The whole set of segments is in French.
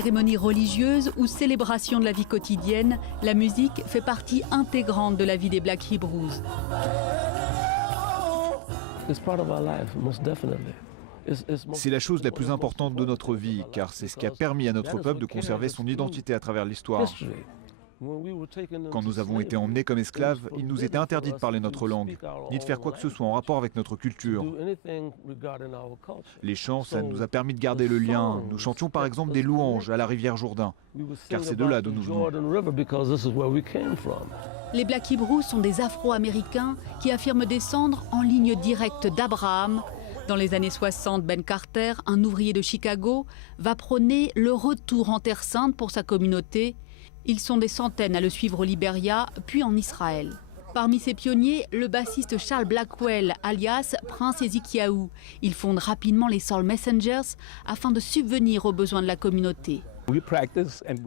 cérémonies religieuses ou célébrations de la vie quotidienne, la musique fait partie intégrante de la vie des Black Hebrews. C'est la chose la plus importante de notre vie, car c'est ce qui a permis à notre peuple de conserver son identité à travers l'histoire. Quand nous avons été emmenés comme esclaves, il nous était interdit de parler notre langue, ni de faire quoi que ce soit en rapport avec notre culture. Les chants, ça nous a permis de garder le lien. Nous chantions par exemple des louanges à la rivière Jourdain, car c'est de là d'où nous venons. Les Black Hebrews sont des Afro-Américains qui affirment descendre en ligne directe d'Abraham. Dans les années 60, Ben Carter, un ouvrier de Chicago, va prôner le retour en Terre Sainte pour sa communauté. Ils sont des centaines à le suivre au Libéria, puis en Israël. Parmi ces pionniers, le bassiste Charles Blackwell, alias Prince Ezekiahu. Il fonde rapidement les Soul Messengers afin de subvenir aux besoins de la communauté.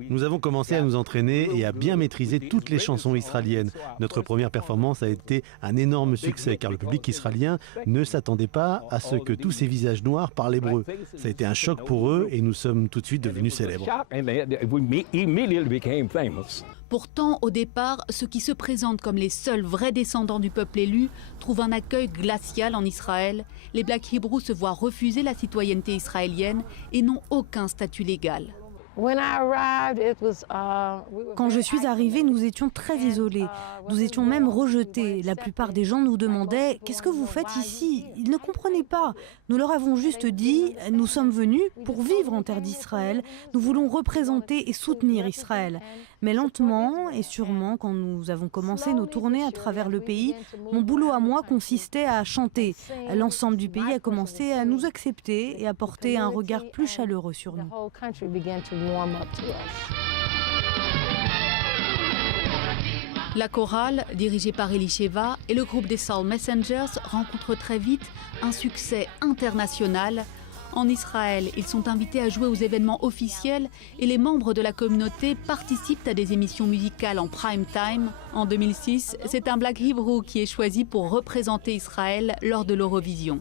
Nous avons commencé à nous entraîner et à bien maîtriser toutes les chansons israéliennes. Notre première performance a été un énorme succès car le public israélien ne s'attendait pas à ce que tous ces visages noirs parlent hébreu. Ça a été un choc pour eux et nous sommes tout de suite devenus célèbres. Pourtant, au départ, ceux qui se présentent comme les seuls vrais descendants du peuple élu trouvent un accueil glacial en Israël. Les Black Hebrews se voient refuser la citoyenneté israélienne et n'ont aucun statut légal. Quand je suis arrivée, nous étions très isolés. Nous étions même rejetés. La plupart des gens nous demandaient « Qu'est-ce que vous faites ici ?» Ils ne comprenaient pas. Nous leur avons juste dit « Nous sommes venus pour vivre en terre d'Israël. Nous voulons représenter et soutenir Israël. » Mais lentement et sûrement, quand nous avons commencé nos tournées à travers le pays, mon boulot à moi consistait à chanter. L'ensemble du pays a commencé à nous accepter et à porter un regard plus chaleureux sur nous. La chorale, dirigée par Elisheva, et le groupe des Soul Messengers rencontrent très vite un succès international. En Israël, ils sont invités à jouer aux événements officiels et les membres de la communauté participent à des émissions musicales en prime time. En 2006, c'est un Black Hebrew qui est choisi pour représenter Israël lors de l'Eurovision.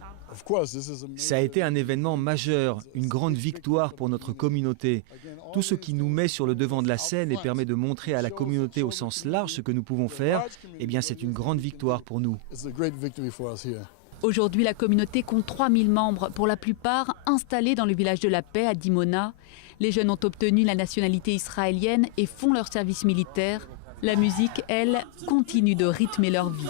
Ça a été un événement majeur, une grande victoire pour notre communauté. Tout ce qui nous met sur le devant de la scène et permet de montrer à la communauté au sens large ce que nous pouvons faire, eh bien c'est une grande victoire pour nous. Aujourd'hui, la communauté compte 3000 membres, pour la plupart installés dans le village de la Paix à Dimona. Les jeunes ont obtenu la nationalité israélienne et font leur service militaire. La musique, elle, continue de rythmer leur vie.